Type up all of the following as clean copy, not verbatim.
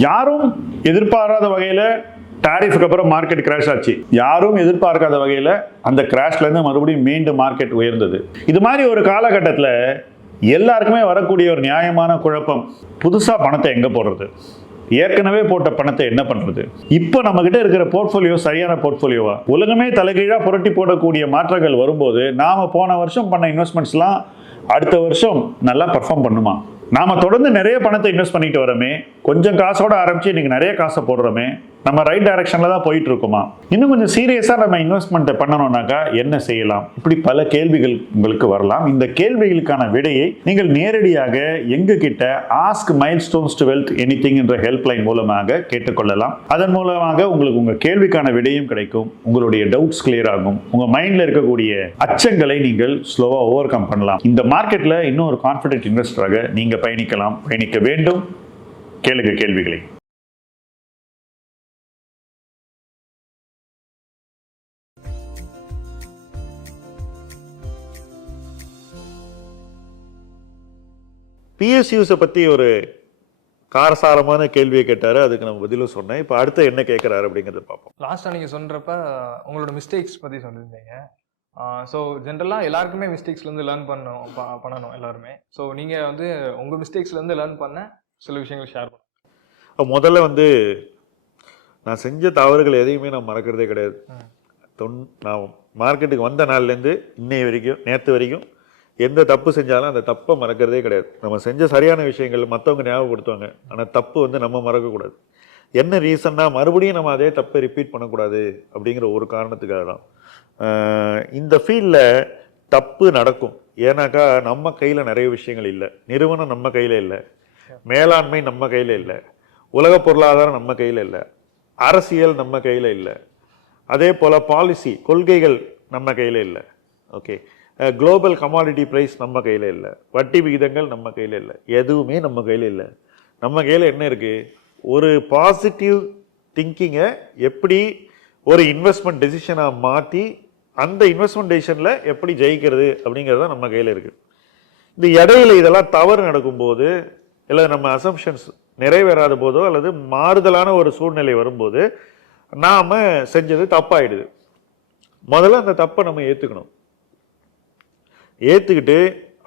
யாரும் எதிர்பாராத வகையில் டாரிஃப்க்கு அப்புறம் மார்க்கெட் கிராஷ் ஆச்சு. யாரும் எதிர்பார்க்காத வகையில் அந்த கிராஷ்லேருந்து மறுபடியும் மீண்டும் மார்க்கெட் உயர்ந்தது. இது மாதிரி ஒரு காலகட்டத்தில் எல்லாருக்குமே வரக்கூடிய ஒரு நியாயமான குழப்பம், புதுசாக பணத்தை எங்கே போடுறது, ஏற்கனவே போட்ட பணத்தை என்ன பண்றது, இப்போ நம்ம கிட்ட இருக்கிற போர்ட்ஃபோலியோ சரியான போர்ட்ஃபோலியோவா, உலகமே தலைகீழா புரட்டி போடக்கூடிய மாற்றங்கள் வரும்போது நாம போன வருஷம் பண்ண இன்வெஸ்ட்மெண்ட்ஸ்லாம் அடுத்த வருஷம் நல்லா பர்ஃபார்ம் பண்ணுமா, நாம தொடர்ந்து நிறைய பணத்தை இன்வெஸ்ட் பண்ணிட்டு வரோமே, கொஞ்சம் காசோட ஆரம்பிச்சு இன்னைக்கு நிறைய காசை போடுறோமே, நம்ம ரைட் டைரக்ஷன்ல தான் போயிட்டு இருக்கோமா, இன்னும் கொஞ்சம் சீரியஸா நம்ம இன்வெஸ்ட்மெண்ட் பண்ணணும்னாக்கா என்ன செய்யலாம், இப்படி பல கேள்விகள் உங்களுக்கு வரலாம். இந்த கேள்விகளுக்கான விடையை நீங்கள் நேரடியாக எங்க கிட்ட ask milestones to wealth anything என்ற ஹெல்ப்லைன் மூலமாக கேட்டுக்கொள்ளலாம். அதன் மூலமாக உங்களுக்கு உங்க கேள்விக்கான விடையும் கிடைக்கும், உங்களுடைய டவுட்ஸ் கிளியர் ஆகும், உங்க மைண்ட்ல இருக்கக்கூடிய அச்சங்களை நீங்கள் ஸ்லோவா ஓவர் கம் பண்ணலாம். இந்த மார்க்கெட்ல இன்னும் ஒரு கான்ஃபிடென்ட் இன்வெஸ்டராக நீங்க பயணிக்க வேண்டும். கேளுங்க கேள்விகளை. பிஎஸ்யூஸை பற்றி ஒரு காரசாரமான கேள்வியை கேட்டார், அதுக்கு நம்ம பதிலும் சொன்னேன். இப்போ அடுத்து என்ன கேட்குறாரு அப்படிங்கிறத பார்ப்போம். லாஸ்ட்டாக நீங்கள் சொல்கிறப்ப உங்களோட மிஸ்டேக்ஸ் பற்றி சொல்லியிருந்தீங்க. ஸோ ஜென்ரலாக எல்லாருக்குமே மிஸ்டேக்ஸ்லேருந்து லேர்ன் பண்ணணும் எல்லாருமே. ஸோ நீங்கள் வந்து உங்கள் மிஸ்டேக்ஸ்லேருந்து லேர்ன் பண்ண சில விஷயங்கள் ஷேர் பண்ணுங்க. முதல்ல வந்து நான் செஞ்ச தவறுகள் எதையுமே நான் மறக்கிறதே கிடையாது. நான் மார்க்கெட்டுக்கு வந்த நாள்லேருந்து இன்னைய வரைக்கும், நேற்று வரைக்கும் எந்த தப்பு செஞ்சாலும் அந்த தப்பை மறக்கிறதே கிடையாது. நம்ம செஞ்ச சரியான விஷயங்கள் மற்றவங்க ஞாபகப்படுத்துவாங்க, ஆனால் தப்பு வந்து நம்ம மறக்கக்கூடாது. என்ன ரீசன்னா, மறுபடியும் நம்ம அதே தப்பை ரிப்பீட் பண்ணக்கூடாது அப்படிங்கிற ஒரு காரணத்துக்காக தான். இந்த ஃபீல்டில் தப்பு நடக்கும். ஏன்னாக்கா நம்ம கையில் நிறைய விஷயங்கள் இல்லை, நிறுவனம் நம்ம கையில் இல்லை, மேலாண்மை நம்ம கையில் இல்லை, உலக பொருளாதாரம் நம்ம கையில் இல்லை, அரசியல் நம்ம கையில் இல்லை, அதே போல் பாலிசி கொள்கைகள் நம்ம கையில் இல்லை, ஓகே, குளோபல் கமாடிட்டி ப்ரைஸ் நம்ம கையில் இல்லை, வட்டி விகிதங்கள் நம்ம கையில் இல்லை, எதுவுமே நம்ம கையில் இல்லை. நம்ம கையில் என்ன இருக்குது, ஒரு பாசிட்டிவ் திங்கிங்கை எப்படி ஒரு இன்வெஸ்ட்மெண்ட் டெசிஷனாக மாற்றி அந்த இன்வெஸ்ட்மெண்ட் டெசிஷனில் எப்படி ஜெயிக்கிறது அப்படிங்கிறது தான் நம்ம கையில் இருக்குது. இந்த இடையில இதெல்லாம் தவறு நடக்கும்போது, இல்லை நம்ம அசம்ஷன்ஸ் நிறைவேறாத போதோ அல்லது மாறுதலான ஒரு சூழ்நிலை வரும்போது நாம் செஞ்சது தப்பாயிடுது. முதல்ல அந்த தப்பை நம்ம ஏற்றுக்கணும். ஏற்றுக்கிட்டு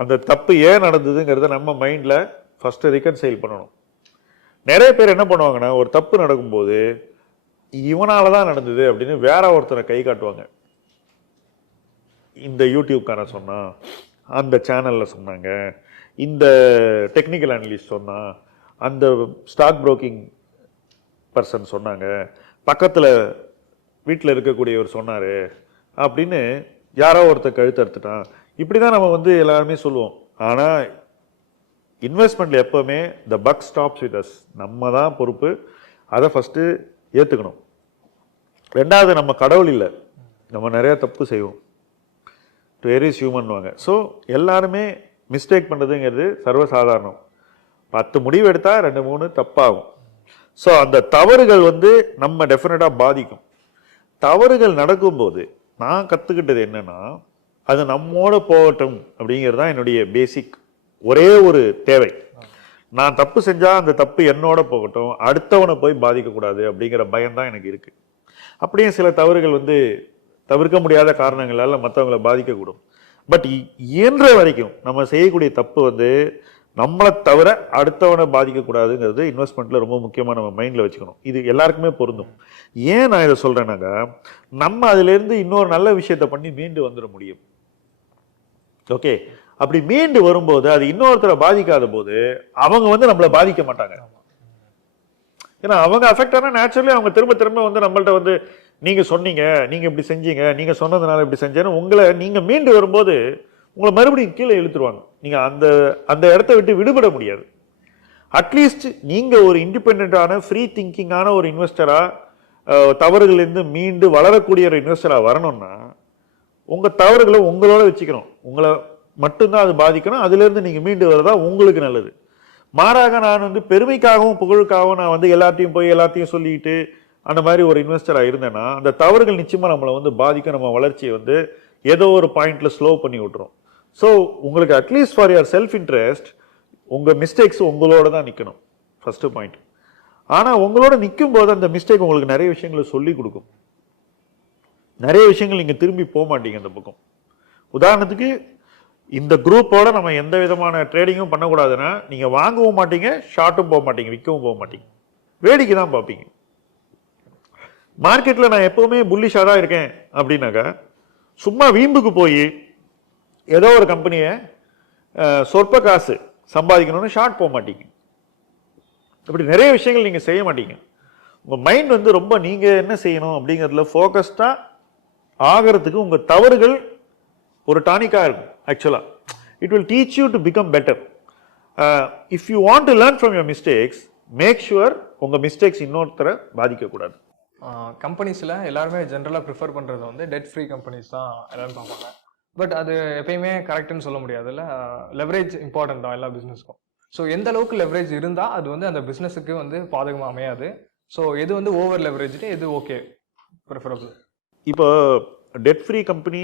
அந்த தப்பு ஏன் நடந்ததுங்கிறத நம்ம மைண்டில் ஃபஸ்ட்டு ரிகன்சைல் பண்ணணும். நிறைய பேர் என்ன பண்ணுவாங்கன்னா, ஒரு தப்பு நடக்கும்போது இவனால தான் நடந்தது அப்படின்னு வேற ஒருத்தரை கை காட்டுவாங்க. இந்த யூடியூப்காரன் சொன்னா, அந்த சேனலில் சொன்னாங்க, இந்த டெக்னிக்கல் அனலிஸ்ட் சொன்னா, அந்த ஸ்டாக் புரோக்கிங் பர்சன் சொன்னாங்க, பக்கத்தில் வீட்டில் இருக்கக்கூடியவர் சொன்னார் அப்படின்னு யாரோ ஒருத்தர் கழுத்து அறுத்துட்டான். இப்படி தான் நம்ம வந்து எல்லாருமே சொல்லுவோம். ஆனால் இன்வெஸ்ட்மெண்ட்டில் எப்போவுமே த பக் ஸ்டாப்ஸ் வித் அஸ், நம்ம தான் பொறுப்பு. அதை ஃபஸ்ட்டு ஏற்றுக்கணும். ரெண்டாவது, நம்ம கடவுள் இல்லை, நம்ம நிறையா தப்பு செய்வோம், டு எரிஸ் ஹியூமன்வாங்க. ஸோ எல்லாருமே மிஸ்டேக் பண்ணுறதுங்கிறது சர்வசாதாரணம். 10 முடிவு எடுத்தால் 2-3 தப்பாகும். ஸோ அந்த தவறுகள் வந்து நம்ம டெஃபினட்டாக பாதிக்கும். தவறுகள் நடக்கும்போது நான் கற்றுக்கிட்டது என்னன்னா, அது நம்மோட போகட்டும் அப்படிங்கிறது தான் என்னுடைய பேசிக் ஒரே ஒரு தேவை. நான் தப்பு செஞ்சால் அந்த தப்பு என்னோட போகட்டும், அடுத்தவனை போய் பாதிக்கக்கூடாது அப்படிங்கிற பயம்தான் எனக்கு இருக்குது. அப்படியே சில தவறுகள் வந்து தவிர்க்க முடியாத காரணங்களால் மற்றவங்களை பாதிக்கக்கூடும். பட் இயன்ற வரைக்கும் நம்ம செய்யக்கூடிய தப்பு வந்து நம்மளை தவிர அடுத்தவனை பாதிக்கக்கூடாதுங்கிறது இன்வெஸ்ட்மெண்ட்டில் ரொம்ப முக்கியமாக நம்ம மைண்டில் வச்சுக்கணும். இது எல்லாருக்குமே பொருந்தும். ஏன் நான் இதை சொல்கிறேன்னாக்கா, நம்ம அதிலேருந்து இன்னொரு நல்ல விஷயத்தை பண்ணி மீண்டு வந்துட முடியும். ஓகே, அப்படி மீண்டு வரும்போது அது இன்னொருத்தரை பாதிக்காத போது அவங்க வந்து நம்மளை பாதிக்க மாட்டாங்க. ஏன்னா அவங்க அஃபெக்ட் ஆனால் நேச்சுரலி அவங்க திரும்ப திரும்ப வந்து நம்மள்ட்ட வந்து நீங்கள் சொன்னீங்க, நீங்கள் இப்படி செஞ்சீங்க, நீங்கள் சொன்னதுனால இப்படி செஞ்சேன்னு உங்களை நீங்கள் மீண்டு வரும்போது உங்களை மறுபடியும் கீழே இழுத்துருவாங்க. நீங்கள் அந்த இடத்த விட்டு விடுபட முடியாது. அட்லீஸ்ட் நீங்கள் ஒரு இண்டிபெண்டான ஃப்ரீ திங்கிங்கான ஒரு இன்வெஸ்டராக தவறுகளிலிருந்து மீண்டு வளரக்கூடிய ஒரு இன்வெஸ்டராக வரணும்னா உங்கள் தவறுகளை உங்களோட வச்சுக்கணும். உங்களை மட்டும்தான் அது பாதிக்கணும். அதுலேருந்து நீங்கள் மீண்டு வரதா உங்களுக்கு நல்லது. மாறாக நான் வந்து பெருமைக்காகவும் புகழுக்காகவும் நான் வந்து எல்லாத்தையும் சொல்லிட்டு அந்த மாதிரி ஒரு இன்வெஸ்டராக இருந்தேன்னா அந்த தவறுகள் நிச்சயமாக நம்மளை வந்து பாதிக்கும். நம்ம வளர்ச்சியை வந்து ஏதோ ஒரு பாயிண்ட்ல ஸ்லோ பண்ணி விட்டுரும். ஸோ உங்களுக்கு at least for your self interest உங்கள் மிஸ்டேக்ஸ் உங்களோட தான் நிற்கணும், ஃபர்ஸ்ட் பாயிண்ட். ஆனால் உங்களோட நிற்கும் போது அந்த மிஸ்டேக் உங்களுக்கு நிறைய விஷயங்களை சொல்லி கொடுக்கும். நிறைய விஷயங்கள் நீங்கள் திரும்பி போக மாட்டீங்க அந்த பக்கம். உதாரணத்துக்கு இந்த குரூப்போட நம்ம எந்த விதமான ட்ரேடிங்கும் பண்ணக்கூடாதுன்னா நீங்கள் வாங்கவும் மாட்டீங்க, ஷார்ட்டும் போக மாட்டீங்க, விற்கவும் போக மாட்டீங்க, வேடிக்கை தான் பார்ப்பீங்க. மார்க்கெட்டில் நான் எப்போவுமே புல்லிஷாக தான் இருக்கேன் அப்படின்னாக்கா சும்மா வீம்புக்கு போய் ஏதோ ஒரு கம்பெனியை சொற்ப காசு சம்பாதிக்கணும்னு ஷார்ட் போக மாட்டீங்க. இப்படி நிறைய விஷயங்கள் நீங்கள் செய்ய மாட்டீங்க. உங்கள் மைண்ட் வந்து ரொம்ப நீங்கள் என்ன செய்யணும் அப்படிங்கிறதுல ஃபோக்கஸ்டாக ஆகிறதுக்கு உங்கள் தவறுகள் ஒரு டானிக்காக இருக்கும். ஆக்சுவலாக it will teach you to become better. If you want to learn from your mistakes, make sure உங்கள் மிஸ்டேக்ஸ் இன்னொருத்தரை பாதிக்கக்கூடாது. கம்பெனிஸில் எல்லாருமே ஜென்ரலாக ப்ரிஃபர் பண்ணுறது வந்து டெட் ஃப்ரீ கம்பெனிஸ் தான் எல்லாரும் பார்ப்பாங்க. பட் அது எப்பயுமே கரெக்டுன்னு சொல்ல முடியாதுல்ல. லெவரேஜ் இம்பார்ட்டன்ட் தான் எல்லா பிஸ்னஸ்க்கும். ஸோ எந்த அளவுக்கு லெவரேஜ் இருந்தால் அது வந்து அந்த பிஸ்னஸுக்கு வந்து பாதகமாக அமையாது. ஸோ எது வந்து ஓவர் லெவரேஜ்ட்டு எது ஓகே ப்ரிஃபரபிள்? இப்போ டெட் ஃப்ரீ கம்பெனி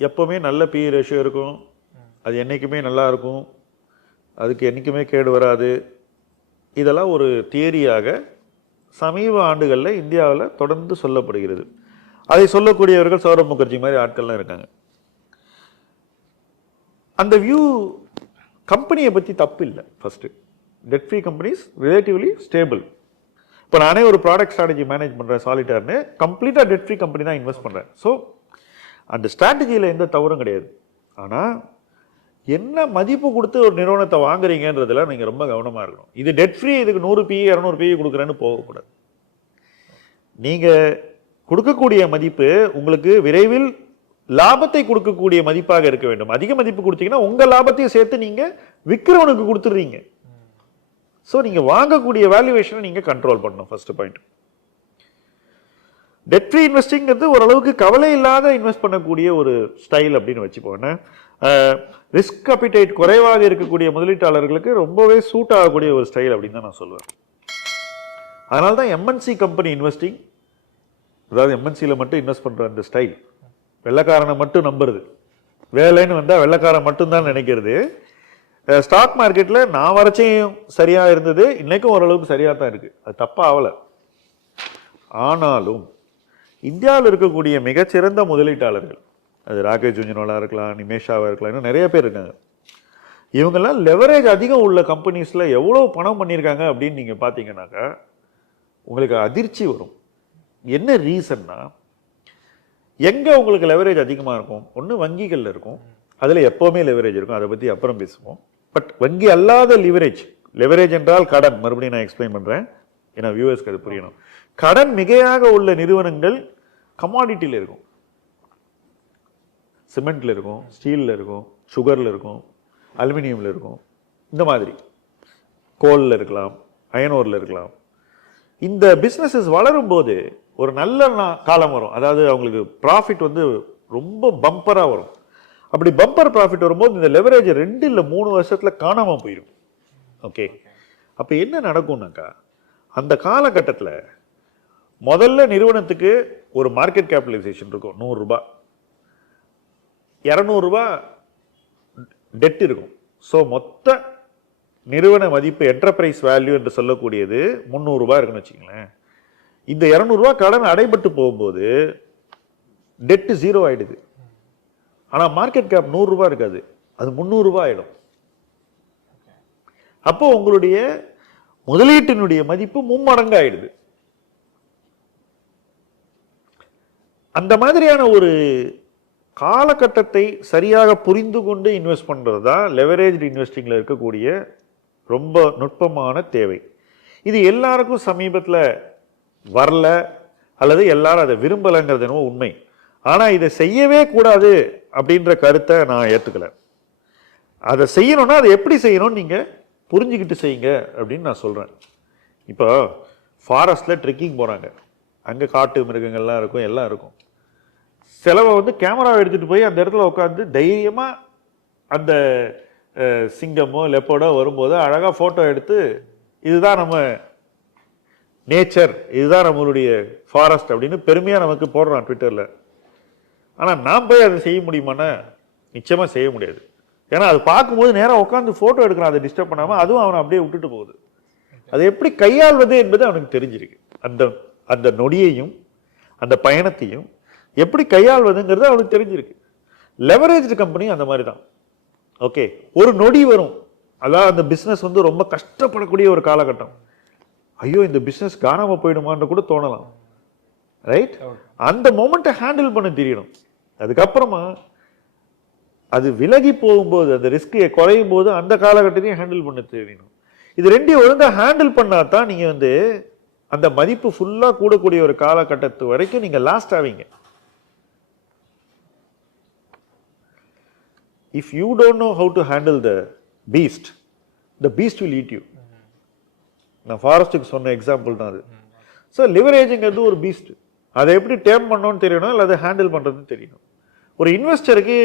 எப்போவுமே நல்ல PE ரேஷியோ இருக்கும், அது என்றைக்குமே நல்லா இருக்கும், அதுக்கு என்றைக்குமே கேடு வராது. இதெல்லாம் ஒரு தியரியாக சமீப ஆண்டுகளில் இந்தியாவில் தொடர்ந்து சொல்லப்படுகிறது. அதை சொல்லக்கூடியவர்கள் சௌரவ் முகர்ஜி மாதிரி ஆட்கள்லாம் இருக்காங்க. அந்த வியூ கம்பெனியை பற்றி தப்பு இல்லை. First dead free companies relatively stable. இப்போ நானே ஒரு ப்ராடக்ட் ஸ்ட்ராட்டஜி மேனேஜ் பண்ணுறேன் சாலிட்டார்னு, கம்ப்ளீட்டாக டெட் ஃப்ரீ கம்பெனி தான் இன்வெஸ்ட் பண்ணுறேன். ஸோ அந்த ஸ்ட்ராட்டஜியில் எந்த தவறும் கிடையாது. ஆனால் என்ன மதிப்பு கொடுத்து ஒரு நிறுவனத்தை வாங்குறீங்கன்றதுல நீங்கள் ரொம்ப கவனமாக இருக்கணும். இது டெட் ஃப்ரீ, இதுக்கு 100 PE 200 PE கொடுக்குறேன்னு போகக்கூடாது. நீங்கள் கொடுக்கக்கூடிய மதிப்பு உங்களுக்கு விரைவில் லாபத்தை கொடுக்கக்கூடிய மதிப்பாக இருக்க வேண்டும். அதிக மதிப்பு கொடுத்தீங்கன்னா உங்கள் லாபத்தையும் சேர்த்து நீங்கள் விற்கிறவனுக்கு கொடுத்துட்றீங்க. ஸோ நீங்கள் வாங்கக்கூடிய வேல்யூவேஷனை நீங்கள் கண்ட்ரோல் பண்ணணும். First point. டெட் ஃப்ரீ இன்வெஸ்டிங்கிறது ஓரளவுக்கு கவலை இல்லாத இன்வெஸ்ட் பண்ணக்கூடிய ஒரு ஸ்டைல் அப்படின்னு வச்சுப்போங்க. ரிஸ்க் அப்பிடைட் குறைவாக இருக்கக்கூடிய முதலீட்டாளர்களுக்கு ரொம்பவே சூட் ஆகக்கூடிய ஒரு ஸ்டைல் அப்படின்னு தான் நான் சொல்லுவேன். அதனால தான் MNC கம்பெனி இன்வெஸ்டிங், அதாவது MNCயில் மட்டும் இன்வெஸ்ட் பண்ணுற அந்த ஸ்டைல், வெள்ளைக்காரனை மட்டும் நம்புறது, வேலைன்னு வந்தால் வெள்ளைக்காரன் மட்டும்தான் நினைக்கிறது. ஸ்டாக் மார்க்கெட்டில் நான் வரைச்சையும் சரியாக இருந்தது, இன்றைக்கும் ஓரளவுக்கு சரியாக தான் இருக்குது, அது தப்பாக ஆகலை. ஆனாலும் இந்தியாவில் இருக்கக்கூடிய மிகச்சிறந்த முதலீட்டாளர்கள், அது ராகேஷ் ஜுன்ஜுன்வாலா இருக்கலாம், நிமேஷாவாக இருக்கலாம், இன்னும் நிறைய பேர் இருக்காங்க. இவங்கெல்லாம் லெவரேஜ் அதிகம் உள்ள கம்பெனிஸில் எவ்வளோ பணம் பண்ணியிருக்காங்க அப்படின்னு நீங்கள் பார்த்தீங்கன்னாக்கா உங்களுக்கு அதிர்ச்சி வரும். என்ன ரீசன்னா, எங்கே உங்களுக்கு லெவரேஜ் அதிகமாக இருக்கும்? ஒன்று வங்கிகளில் இருக்கும், அதில் எப்போவுமே லெவரேஜ் இருக்கும், அதை பற்றி அப்புறம் பேசுவோம். பட் வங்கி அல்லாத லெவரேஜ் என்றால் கடன், மறுபடியும் நான் எக்ஸ்பிளைன் பண்ணுறேன், ஏன்னா வியூவர்ஸ்க்கு அது புரியணும். கடன் மிகையாக உள்ள நிறுவனங்கள் கமாடிட்டியில் இருக்கும், சிமெண்ட்டில் இருக்கும், ஸ்டீலில் இருக்கும், சுகரில் இருக்கும், அலுமினியமில் இருக்கும், இந்த மாதிரி கோலில் இருக்கலாம், அயனோரில் இருக்கலாம். இந்த பிஸ்னஸஸ் வளரும் போது ஒரு நல்ல காலம் வரும், அதாவது அவங்களுக்கு ப்ராஃபிட் வந்து ரொம்ப பம்பராக வரும். அப்படி பம்பர் ப்ராஃபிட் வரும்போது இந்த லெவரேஜ் 2 இல்லை 3 வருஷத்தில் காணாமல் போயிடும். ஓகே, அப்போ என்ன நடக்கும்னாக்கா, அந்த காலகட்டத்தில் முதல்ல நிறுவனத்துக்கு ஒரு மார்க்கெட் கேபிடலைசேஷன் இருக்கும், 100 ரூபாய், 200 ரூபாய் டெட் இருக்கும். ஸோ மொத்த நிறுவன மதிப்பு என்டர்பிரைஸ் வேல்யூ என்று சொல்லக்கூடியது 300 ரூபாய் இருக்குன்னு வச்சுங்களேன். இந்த 200 ரூபாய் கடன் அடைபட்டு போகும்போது டெட்டு 0 ஆயிடுது. ஆனால் மார்க்கெட் கேப் 100 ரூபாய் இருக்காது, அது 300 ரூபாய் ஆயிடும். அப்போ உங்களுடைய முதலீட்டினுடைய மதிப்பு 3 மடங்கு ஆயிடுது. அந்த மாதிரியான ஒரு காலகட்டத்தை சரியாக புரிந்து கொண்டு இன்வெஸ்ட் பண்ணுறது தான் லெவரேஜ் இன்வெஸ்டிங்கில் இருக்கக்கூடிய ரொம்ப நுட்பமான தேவை. இது எல்லாருக்கும் சமீபத்தில் வரல, அல்லது எல்லாரும் அதை விரும்பலைங்கிறது என்னவோ உண்மை. ஆனால் இதை செய்யவே கூடாது அப்படின்ற கருத்தை நான் ஏற்றுக்கலை. அதை செய்யணும்னா அதை எப்படி செய்யணும்னு நீங்கள் புரிஞ்சுக்கிட்டு செய்யுங்க அப்படின்னு நான் சொல்கிறேன். இப்போ ஃபாரஸ்ட்டில் ட்ரெக்கிங் போகிறாங்க, அங்கே காட்டு மிருகங்கள்லாம் இருக்கும், எல்லாம் இருக்கும். செலவை வந்து கேமராவை எடுத்துகிட்டு போய் அந்த இடத்துல உட்காந்து தைரியமாக அந்த சிங்கமோ லெப்போடோ வரும்போது அழகாக ஃபோட்டோ எடுத்து, இதுதான் நம்ம நேச்சர், இதுதான் நம்மளுடைய ஃபாரஸ்ட் அப்படின்னு பெருமையாக நமக்கு போடுறான் ட்விட்டரில். ஆனால் நான் போய் அதை செய்ய முடியுமான்னா நிச்சயமாக செய்ய முடியாது. ஏன்னா அது பார்க்கும்போது நேராக உட்காந்து ஃபோட்டோ எடுக்கிறான், அதை டிஸ்டர்ப் பண்ணாமல், அதுவும் அவனை அப்படியே விட்டுட்டு போகுது. அதை எப்படி கையாள்வது என்பது அவனுக்கு தெரிஞ்சிருக்கு. அந்த அந்த நொடியையும் அந்த பயணத்தையும் எப்படி கையாள்வதுங்கிறது அவனுக்கு தெரிஞ்சிருக்கு. லெவரேஜ்டு கம்பெனி அந்த மாதிரி தான். ஓகே, ஒரு நொடி வரும், அதான் அந்த பிஸ்னஸ் வந்து ரொம்ப கஷ்டப்படக்கூடிய ஒரு காலகட்டம். ஐயோ இந்த பிஸ்னஸ் காணாம போயிடுமான்னு கூட தோணலாம், ரைட்? அந்த மொமெண்ட்டை ஹேண்டில் பண்ண தெரியணும். அதுக்கப்புறமா அது விலகி போகும்போது, அந்த ரிஸ்கை குறையும் போது அந்த காலகட்டத்தையும் ஹேண்டில் பண்ண தெரியணும். இது ரெண்டையும் ஒழுங்கா ஹேண்டில் பண்ணாதான் நீங்க வந்து அந்த மதிப்பு ஃபுல்லா கூடக்கூடிய ஒரு காலகட்டத்து வரைக்கும் நீங்க லாஸ்ட் ஆவீங்க. If you don't know how to handle the beast will eat you. நான் ஃபாரஸ்ட்டுக்கு சொன்ன எக்ஸாம்பிள் தான் அது. ஸோ லிவரேஜிங்கிறது ஒரு பீஸ்ட். அதை எப்படி டேம் பண்ணணும்னு தெரியணும், இல்லை அதை ஹேண்டில் பண்ணுறதுன்னு தெரியணும். ஒரு இன்வெஸ்டருக்கு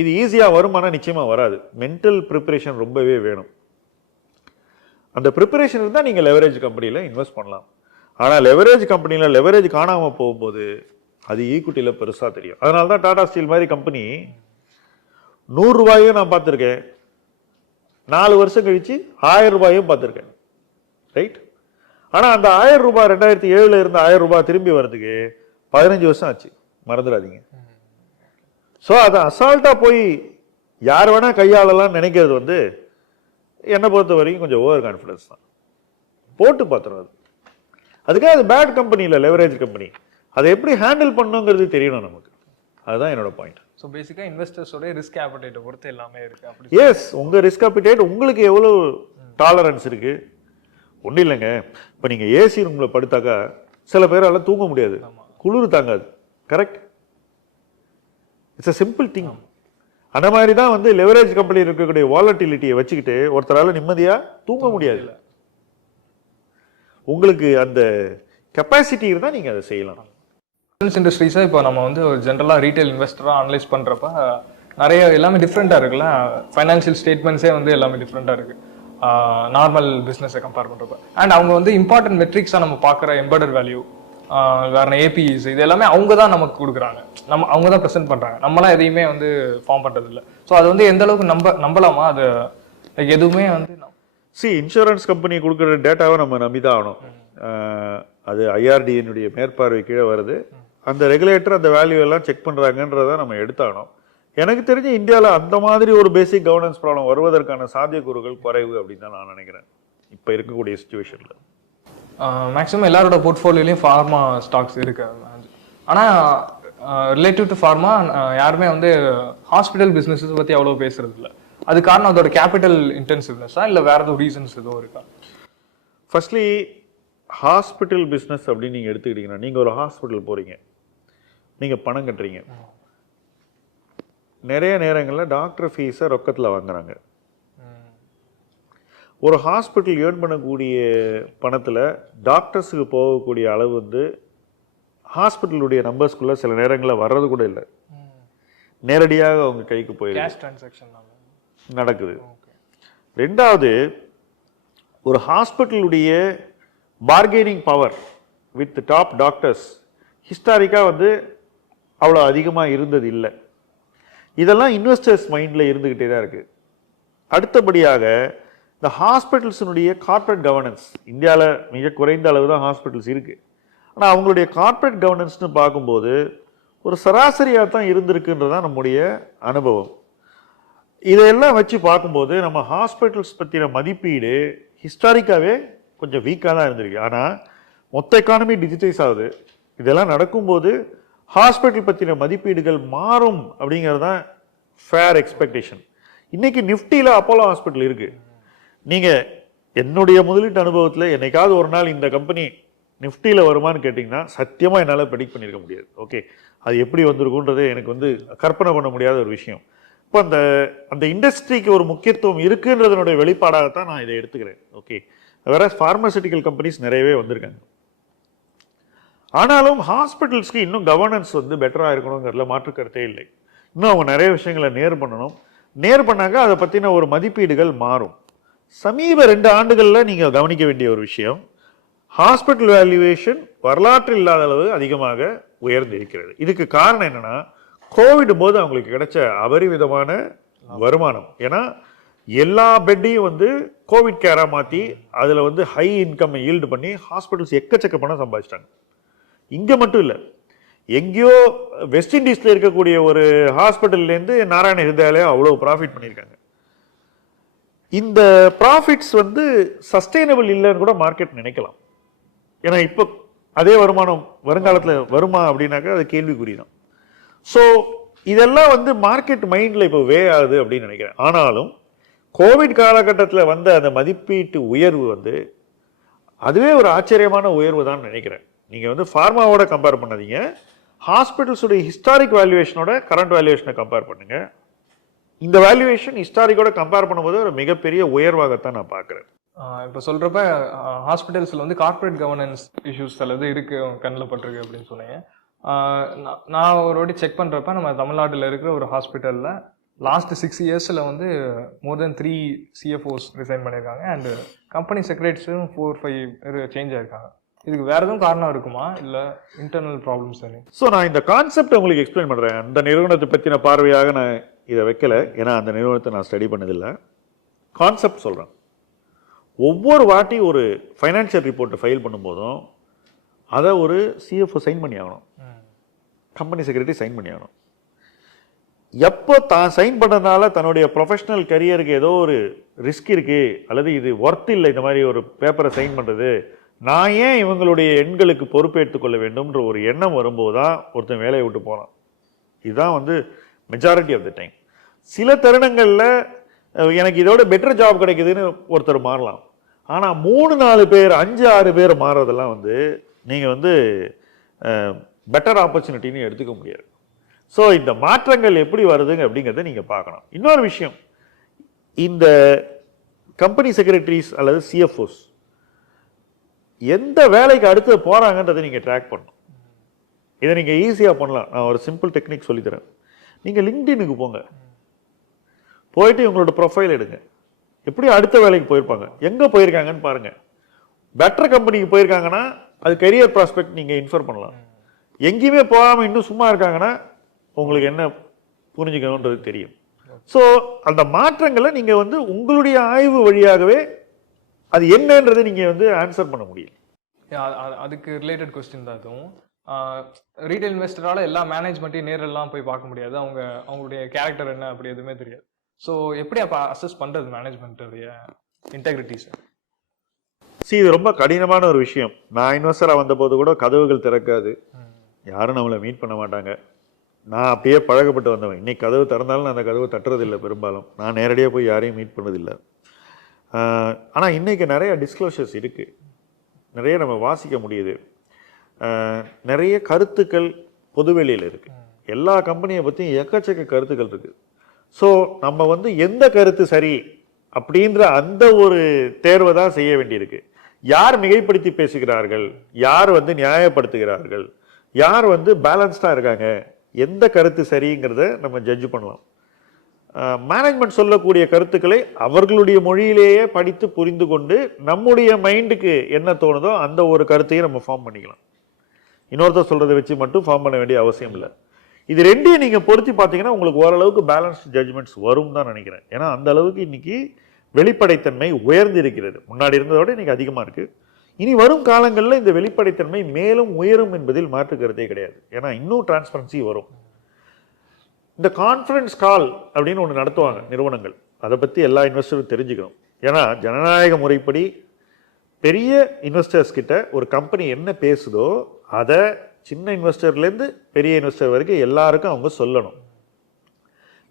இது ஈஸியாக வருமானா நிச்சயமாக வராது. மென்டல் ப்ரிப்பரேஷன் ரொம்பவே வேணும். அந்த ப்ரிப்பரேஷன் இருந்தால் நீங்கள் லெவரேஜ் கம்பெனியில் இன்வெஸ்ட் பண்ணலாம். ஆனால் லெவரேஜ் கம்பெனியில் லெவரேஜ் காணாமல் போகும்போது அது ஈக்விட்டியில் பெருசாக தெரியும். அதனால தான் டாடா ஸ்டீல் மாதிரி கம்பெனி 100 ரூபாயும் நான் பார்த்துருக்கேன், 4 வருஷம் கழிச்சு 1000 ரூபாயும் பார்த்துருக்கேன், ரைட்? ஆனால் அந்த 1000 ரூபாய் 2007 இருந்த 1000 ரூபாய் திரும்பி வர்றதுக்கு 15 வருஷம் ஆச்சு, மறந்துடாதீங்க. ஸோ அதை அசால்ட்டாக போய் யார் வேணா கையாளலாம் நினைக்கிறது வந்து என்னை பொறுத்த வரைக்கும் கொஞ்சம் ஓவர் கான்ஃபிடன்ஸ் தான். போட்டு பார்த்துரும். அதுக்காக அது பேட் கம்பெனி இல்லை, லெவரேஜ் கம்பெனி. அதை எப்படி ஹேண்டில் பண்ணுங்கிறது தெரியணும் நமக்கு. அதுதான் என்னோட பாயிண்ட். ஸோ பேசிக்காக இன்வெஸ்டர்ஸோட ரிஸ்க் ஆப்படைட்டை பொறுத்து எல்லாமே இருக்கு. அப்படி எஸ், உங்கள் ரிஸ்க் ஆப்படைட் உங்களுக்கு எவ்வளோ டாலரன்ஸ் இருக்கு. ஒன்றும் இல்லைங்க, இப்போ நீங்கள் ஏசி ரூமில் படுத்தாக்கா சில பேரால் தூங்க முடியாது, குளிர் தாங்காது, correct? It's a simple thing. அந்த மாதிரி தான் வந்து லெவரேஜ் கம்பெனியில் இருக்கக்கூடிய வாலட்டிலிட்டியை வச்சுக்கிட்டு ஒருத்தரால் நிம்மதியாக தூங்க முடியாது. உங்களுக்கு அந்த கெப்பாசிட்டி இருந்தால் நீங்கள் அதை செய்யலாம். இண்டஸ்ட்ரீஸாக இப்போ நம்ம வந்து ஒரு ஜென்ரலாக ரீட்டைல் இன்வெஸ்டராக அனலைஸ் பண்ணுறப்ப நிறைய எல்லாமே டிஃப்ரெண்ட்டாக இருக்குல்ல. ஃபைனான்ஷியல் ஸ்டேட்மெண்ட்ஸே வந்து எல்லாமே டிஃப்ரெண்ட்டாக இருக்குது நார்மல் பிஸ்னஸை கம்பேர் பண்ணுறப்ப. அண்ட் அவங்க வந்து இம்பார்ட்டன்ட் மெட்ரிக்ஸாக நம்ம பார்க்குற எம்பர்டர் வேல்யூ, வேற ஏபிஇஸ், இது எல்லாமே அவங்க தான் நமக்கு கொடுக்குறாங்க, அவங்க தான் ப்ரெசென்ட் பண்ணுறாங்க. நம்மளாம் எதையுமே வந்து ஃபார்ம் பண்ணுறது இல்லை. ஸோ அது வந்து எந்த அளவுக்கு நம்பலாமா? அது எதுவுமே வந்து இன்சூரன்ஸ் கம்பெனி கொடுக்குற டேட்டாவை நம்ம நம்பி தான் ஆகணும். அது ஐஆர்டியினுடைய மேற்பார்வை கீழே வருது. அந்த ரெகுலேட்டர் அந்த வேல்யூ எல்லாம் செக் பண்ணுறாங்கன்றதை நம்ம எடுத்தாகணும். எனக்கு தெரிஞ்ச இந்தியாவில் அந்த மாதிரி ஒரு பேசிக் கவர்னன்ஸ் ப்ராப்ளம் வருவதற்கான சாத்தியக்கூறுகள் குறைவு அப்படின்னு தான் நான் நினைக்கிறேன் இப்போ இருக்கக்கூடிய சுச்சுவேஷனில். மேக்ஸிமம் எல்லாரோட போர்ட்ஃபோலியோலையும் ஃபார்மா ஸ்டாக்ஸ் இருக்கு. ஆனால் ரிலேட்டிவ் டு ஃபார்மா யாருமே வந்து ஹாஸ்பிட்டல் பிஸ்னஸஸ் பற்றி அவ்வளோ பேசுறது இல்லை. அது காரணம் அதோட கேபிட்டல் இன்டென்சிவ்னஸா இல்லை வேற எதுவும் ரீசன்ஸ் எதுவும் இருக்கா? ஃபர்ஸ்ட்லி ஹாஸ்பிட்டல் பிஸ்னஸ் அப்படின்னு நீங்கள் எடுத்துக்கிட்டீங்கன்னா, நீங்கள் ஒரு ஹாஸ்பிட்டல் போகிறீங்க, நீங்கள் பணம் கட்டுறீங்க. நிறைய நேரங்களில் டாக்டர் ஃபீஸை ரொக்கத்தில் வாங்குறாங்க. ஒரு ஹாஸ்பிட்டல் ஏர்ன் பண்ணக்கூடிய பணத்தில் டாக்டர்ஸுக்கு போகக்கூடிய அளவு வந்து ஹாஸ்பிட்டலுடைய நம்பர்ஸ்குள்ளே சில நேரங்களில் வர்றது கூட இல்லை, நேரடியாக அவங்க கைக்கு போயிடுது, நடக்குது. ரெண்டாவது, ஒரு ஹாஸ்பிட்டலுடைய bargaining power with top doctors ஹிஸ்டாரிக்காக வந்து அவ்வளோ அதிகமாக இருந்தது இல்லை. இதெல்லாம் இன்வெஸ்டர்ஸ் மைண்டில் இருந்துக்கிட்டே தான் இருக்குது. அடுத்தபடியாக இந்த ஹாஸ்பிட்டல்ஸினுடைய கார்ப்பரேட் கவர்னன்ஸ், இந்தியாவில் மிக குறைந்த அளவு தான் ஹாஸ்பிட்டல்ஸ் இருக்குது. ஆனால் அவங்களுடைய கார்ப்பரேட் கவர்னன்ஸ்னு பார்க்கும்போது ஒரு சராசரியாக தான் இருந்திருக்குன்றது தான் நம்முடைய அனுபவம். இதையெல்லாம் வச்சு பார்க்கும்போது நம்ம ஹாஸ்பிட்டல்ஸ் பற்றின மதிப்பீடு ஹிஸ்டாரிக்காகவே கொஞ்சம் வீக்காக தான் இருந்திருக்கு. ஆனால் மொத்த எக்கானமி டிஜிட்டைஸ் ஆகுது. இதெல்லாம் நடக்கும்போது ஹாஸ்பிட்டல் பற்றின மதிப்பீடுகள் மாறும் அப்படிங்கிறது தான் ஃபேர் எக்ஸ்பெக்டேஷன். இன்றைக்கி நிஃப்டியில் அப்போலோ ஹாஸ்பிட்டல் இருக்குது. நீங்கள் என்னுடைய முதலீட்டு அனுபவத்தில் என்னைக்காவது ஒரு நாள் இந்த கம்பெனி நிஃப்டியில் வருமானு கேட்டிங்கன்னா சத்தியமாக என்னால் ப்ரெடிக்ட் பண்ணியிருக்க முடியாது. ஓகே, அது எப்படி வந்திருக்குன்றது எனக்கு வந்து கற்பனை பண்ண முடியாத ஒரு விஷயம். இப்போ அந்த இண்டஸ்ட்ரிக்கு ஒரு முக்கியத்துவம் இருக்குன்றதனுடைய வெளிப்பாடாகத்தான் நான் இதை எடுத்துக்கிறேன். ஓகே, வேற ஃபார்மசூட்டிக்கல் கம்பெனிஸ் நிறையவே வந்திருக்காங்க. ஆனாலும் ஹாஸ்பிட்டல்ஸ்க்கு இன்னும் கவர்னன்ஸ் வந்து பெட்டராக இருக்கணுங்கிறதுல மாற்று கருத்தே இல்லை. இன்னும் அவங்க நிறைய விஷயங்களை நேர் பண்ணணும். நேர் பண்ணாங்க அதை பற்றின ஒரு மதிப்பீடுகள் மாறும். சமீப 2 ஆண்டுகளில் நீங்கள் கவனிக்க வேண்டிய ஒரு விஷயம், ஹாஸ்பிட்டல் வேல்யூவேஷன் வரலாற்று இல்லாத அளவு அதிகமாக உயர்ந்து இருக்கிறது. இதுக்கு காரணம் என்னன்னா, கோவிட் போது அவங்களுக்கு கிடைச்ச அபரிவிதமான வருமானம். ஏன்னா எல்லா பெட்டையும் வந்து கோவிட் கேராக மாற்றி அதில் வந்து ஹை இன்கம் ஈல்டு பண்ணி ஹாஸ்பிட்டல்ஸ் எக்கச்சக்க பணம் சம்பாதிச்சிட்டாங்க. இங்கே மட்டும் இல்லை, எங்கேயோ வெஸ்ட் இண்டீஸில் இருக்கக்கூடிய ஒரு ஹாஸ்பிட்டல்லேருந்து நாராயண ஹிருதயாலயா அவ்வளோ ப்ராஃபிட் பண்ணியிருக்காங்க. இந்த ப்ராஃபிட்ஸ் வந்து சஸ்டைனபிள் இல்லைன்னு கூட மார்க்கெட் நினைக்கலாம். ஏன்னா இப்போ அதே வருமானம் வருங்காலத்தில் வருமா அப்படின்னாக்கா அது கேள்விக்குறி தான். ஸோ இதெல்லாம் வந்து மார்க்கெட் மைண்டில் இப்போ வே ஆகுது அப்படின்னு நினைக்கிறேன். ஆனாலும் கோவிட் காலகட்டத்தில் வந்த அந்த மதிப்பீட்டு உயர்வு வந்து அதுவே ஒரு ஆச்சரியமான உயர்வு தான் நினைக்கிறேன். நீங்கள் வந்து ஃபார்மாவோட கம்பேர் பண்ணாதீங்க, ஹாஸ்பிட்டல்ஸுடைய ஹிஸ்டாரிக் வேல்யூவேஷனோட கரண்ட் வேல்யூவேஷனை கம்பேர் பண்ணுங்க. இந்த வேல்யூவேஷன் ஹிஸ்டாரிக்கோட கம்பேர் பண்ணும்போது ஒரு மிகப்பெரிய உயர்வாகத்தான் நான் பார்க்குறேன். இப்போ சொல்கிறப்ப ஹாஸ்பிட்டல்ஸில் வந்து கார்ப்பரேட் கவர்னன்ஸ் இஷ்யூஸ் சிலது இருக்கு கண்ணில் பட்டிருக்கு அப்படின்னு சொன்னீங்க. நான் ஒரு வாட்டி செக் பண்ணுறப்ப நம்ம தமிழ்நாட்டில் இருக்கிற ஒரு ஹாஸ்பிட்டலில் லாஸ்ட் 6 இயர்ஸில் வந்து மோர் தென் 3 CFOs ரிசைன் பண்ணியிருக்காங்க. அண்ட் கம்பெனி செக்ரட்டரிஸும் 4-5 சேஞ்ச் ஆயிருக்காங்க. இதுக்கு வேற எதுவும் காரணம் இருக்குமா, இல்லை இன்டர்னல் ப்ராப்ளம்ஸ் தானே? ஸோ நான் இந்த கான்செப்ட் உங்களுக்கு எக்ஸ்பிளைன் பண்ணுறேன். அந்த நிறுவனத்தை பற்றின பார்வையாக நான் இதை வைக்கல, ஏன்னா அந்த நிறுவனத்தை நான் ஸ்டடி பண்ணதில்லை. கான்செப்ட் சொல்கிறேன். ஒவ்வொரு வாட்டி ஒரு ஃபைனான்சியல் ரிப்போர்ட்டை ஃபைல் பண்ணும்போதும் அதை ஒரு CFO சைன் பண்ணி ஆகணும், கம்பெனி செக்ரட்டரி சைன் பண்ணி ஆகணும். எப்போ தான் சைன் பண்ணதுனால தன்னுடைய ப்ரொஃபஷனல் கரியருக்கு ஏதோ ஒரு ரிஸ்க் இருக்குது, அல்லது இது ஒர்த் இல்லை இந்த மாதிரி ஒரு பேப்பரை சைன் பண்ணுறது, நான் ஏன் இவங்களுடைய எண்களுக்கு பொறுப்பேற்றுக் கொள்ள வேண்டும்ன்ற ஒரு எண்ணம் வரும்போது தான் ஒருத்தன் வேலையை விட்டு போகிறான். இதுதான் வந்து மெஜாரிட்டி ஆஃப் த டைம். சில தருணங்களில் எனக்கு இதோட பெட்டர் ஜாப் கிடைக்குதுன்னு ஒருத்தர் மாறலாம். ஆனால் 3-4 பேர் 5-6 பேர் மாறுறதெல்லாம் வந்து நீங்கள் வந்து பெட்டர் ஆப்பர்ச்சுனிட்டின்னு எடுத்துக்க முடியாது. ஸோ இந்த மாற்றங்கள் எப்படி வருதுங்க அப்படிங்கிறத நீங்கள் பார்க்கணும். இன்னொரு விஷயம், இந்த கம்பெனி செக்ரட்டரிஸ் அல்லது CFOs எந்த வேலைக்கு அடுத்து போகிறாங்கன்றதை நீங்கள் ட்ராக் பண்ணணும். இதை நீங்கள் ஈஸியாக பண்ணலாம். நான் ஒரு சிம்பிள் டெக்னிக் சொல்லித்தரேன். நீங்கள் லிங்க்டினுக்கு போங்க, போயிட்டு உங்களோட ப்ரொஃபைல் எடுங்க. எப்படி அடுத்த வேலைக்கு போயிருப்பாங்க, எங்கே போயிருக்காங்கன்னு பாருங்கள். பெட்டர் கம்பெனிக்கு போயிருக்காங்கன்னா அது கெரியர் ப்ராஸ்பெக்ட் நீங்கள் இன்ஃபர் பண்ணலாம். எங்கேயுமே போகாமல் இன்னும் சும்மா இருக்காங்கன்னா உங்களுக்கு என்ன புரிஞ்சுக்கணுன்றது தெரியும். ஸோ அந்த மாற்றங்களை நீங்கள் வந்து உங்களுடைய ஆய்வு வழியாகவே அது என்னன்றதை நீங்கள் வந்து ஆன்சர் பண்ண முடியும். அதுக்கு ரிலேட்டட் கொஸ்டின் தான் அதுவும். ரீட்டைல் இன்வெஸ்டரால் எல்லா மேனேஜ்மெண்ட்டையும் நேரெல்லாம் போய் பார்க்க முடியாது, அவங்களுடைய கேரக்டர் என்ன அப்படி எதுவுமே தெரியாது. ஸோ எப்படி அப்போ அசஸ் பண்ணுறது மேனேஜ்மெண்ட்டுடைய இன்டெகிரிட்டிஸ்? இது ரொம்ப கடினமான ஒரு விஷயம். நான் இன்வெஸ்டராக வந்தபோது கூட கதவுகள் திறக்காது, யாரும் நம்மளை மீட் பண்ண மாட்டாங்க. நான் அப்படியே பழகப்பட்டு வந்தவன். இன்னைக்கு கதவு திறந்தாலும் நான் அந்த கதவை தட்டுறதில்லை. பெரும்பாலும் நான் நேரடியாக போய் யாரையும் மீட் பண்ணதில்லை. ஆனால் இன்றைக்கி நிறைய டிஸ்க்ளோஷர்ஸ் இருக்குது, நிறைய நம்ம வாசிக்க முடியுது, நிறைய கருத்துக்கள் பொதுவெளியில் இருக்குது. எல்லா கம்பெனியை பற்றியும் எக்கச்சக்க கருத்துக்கள் இருக்குது. ஸோ நம்ம வந்து எந்த கருத்து சரி அப்படின்ற அந்த ஒரு தேர்வை தான் செய்ய வேண்டியிருக்கு. யார் மிகைப்படுத்தி பேசுகிறார்கள், யார் வந்து நியாயப்படுத்துகிறார்கள், யார் வந்து பேலன்ஸ்டாக இருக்காங்க, எந்த கருத்து சரிங்கிறத நம்ம ஜட்ஜ் பண்ணலாம். மேனேஜ்மெண்ட் சொல்லக்கூடிய கருத்துக்களை அவர்களுடைய மொழியிலேயே படித்து புரிந்து கொண்டு நம்முடைய மைண்டுக்கு என்ன தோணுதோ அந்த ஒரு கருத்தையும் நம்ம ஃபார்ம் பண்ணிக்கலாம். இன்னொருத்தர் சொல்கிறத வச்சு மட்டும் ஃபார்ம் பண்ண வேண்டிய அவசியம் இல்லை. இது ரெண்டையும் நீங்கள் பொருத்தி பார்த்தீங்கன்னா உங்களுக்கு ஓரளவுக்கு பேலன்ஸ்டு ஜட்ஜ்மெண்ட்ஸ் வரும் தான் நினைக்கிறேன். ஏன்னா அந்த அளவுக்கு இன்னைக்கு வெளிப்படைத்தன்மை உயர்ந்து இருக்கிறது. முன்னாடி இருந்ததோட இன்னைக்கு அதிகமாக இருக்குது. இனி வரும் காலங்களில் இந்த வெளிப்படைத்தன்மை மேலும் உயரும் என்பதில் மாற்று கருத்தே கிடையாது. ஏன்னா இன்னும் டிரான்ஸ்பரன்சி வரும். இந்த கான்ஃபரன்ஸ் கால் அப்படின்னு ஒன்று நடத்துவாங்க நிறுவனங்கள், அதை பற்றி எல்லா இன்வெஸ்டரும் தெரிஞ்சுக்கணும். ஏன்னா ஜனநாயக முறைப்படி பெரிய இன்வெஸ்டர்ஸ் கிட்ட ஒரு கம்பெனி என்ன பேசுதோ அதை சின்ன இன்வெஸ்டர்லேருந்து பெரிய இன்வெஸ்டர் வரைக்கும் எல்லாருக்கும் அவங்க சொல்லணும்.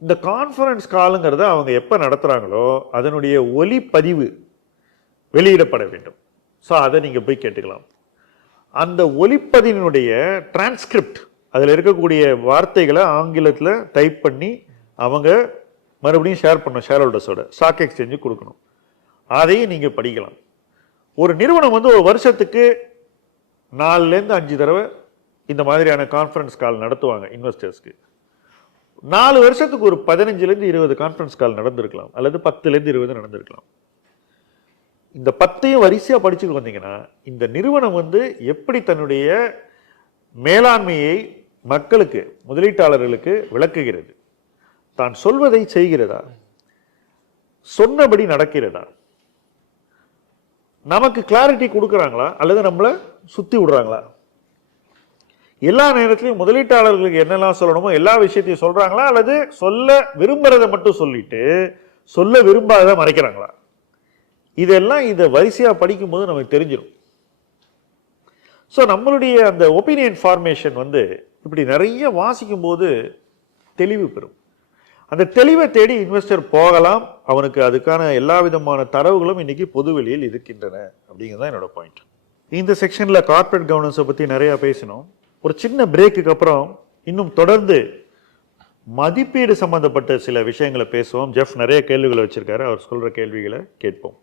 இந்த கான்ஃபரன்ஸ் காலுங்கிறத அவங்க எப்போ நடத்துகிறாங்களோ அதனுடைய ஒலிப்பதிவு வெளியிடப்பட வேண்டும். ஸோ அதை நீங்கள் போய் கேட்டுக்கலாம். அந்த ஒலிப்பதிவினுடைய டிரான்ஸ்கிரிப்ட், அதில் இருக்கக்கூடிய வார்த்தைகளை ஆங்கிலத்தில் டைப் பண்ணி அவங்க மறுபடியும் ஷேர் பண்ணணும், ஷேர் ஹோல்டர்ஸோட ஸ்டாக் எக்ஸ்சேஞ்சு கொடுக்கணும். அதையும் நீங்கள் படிக்கலாம். ஒரு நிறுவனம் வந்து ஒரு வருஷத்துக்கு 4லேருந்து 5 தடவை இந்த மாதிரியான கான்ஃபரன்ஸ் கால் நடத்துவாங்க இன்வெஸ்டர்ஸ்க்கு. 4 வருஷத்துக்கு ஒரு 15லேருந்து 20 கான்ஃபரன்ஸ் கால் நடந்திருக்கலாம், அல்லது 10லேருந்து 20 நடந்திருக்கலாம். இந்த 10ஐயும் வரிசையாக படிச்சுட்டு வந்தீங்கன்னா இந்த நிறுவனம் வந்து எப்படி தன்னுடைய மேலாண்மையை மக்களுக்கு, முதலீட்டாளர்களுக்கு விளக்குகிறது, தான் சொல்வதை செய்கிறதா, சொன்னபடி நடக்கிறதா, நமக்கு கிளாரிட்டி கொடுக்குறாங்களா அல்லது நம்மளை சுற்றி விடுறாங்களா? எல்லா நேரத்திலையும் முதலீட்டாளர்களுக்கு என்னெல்லாம் சொல்லணுமோ எல்லா விஷயத்தையும் சொல்றாங்களா அல்லது சொல்ல விரும்புறதை மட்டும் சொல்லிட்டு சொல்ல விரும்பாத மறைக்கிறாங்களா? இதெல்லாம் இதை வரிசையா படிக்கும்போது நமக்கு தெரிஞ்சிடும். ஸோ நம்மளுடைய அந்த ஒப்பீனியன் ஃபார்மேஷன் இப்படி நிறைய வாசிக்கும் போது தெளிவு பெறும். அந்த தெளிவை தேடி இன்வெஸ்டர் போகலாம். அவனுக்கு அதுக்கான எல்லா விதமான தரவுகளும் இன்னைக்கு பொதுவெளியில் இருக்கின்றன அப்படிங்கிறது தான் என்னோட பாயிண்ட். இந்த செக்ஷன்ல கார்ப்பரேட் கவர்னன்ஸை பத்தி நிறைய பேசணும். ஒரு சின்ன பிரேக்குக்கு அப்புறம் இன்னும் தொடர்ந்து மதிப்பீடு சம்பந்தப்பட்ட சில விஷயங்களை பேசுவோம். ஜெஃப் நிறைய கேள்விகளை வச்சிருக்காரு. அவர் சொல்ற கேள்விகளை கேட்போம்.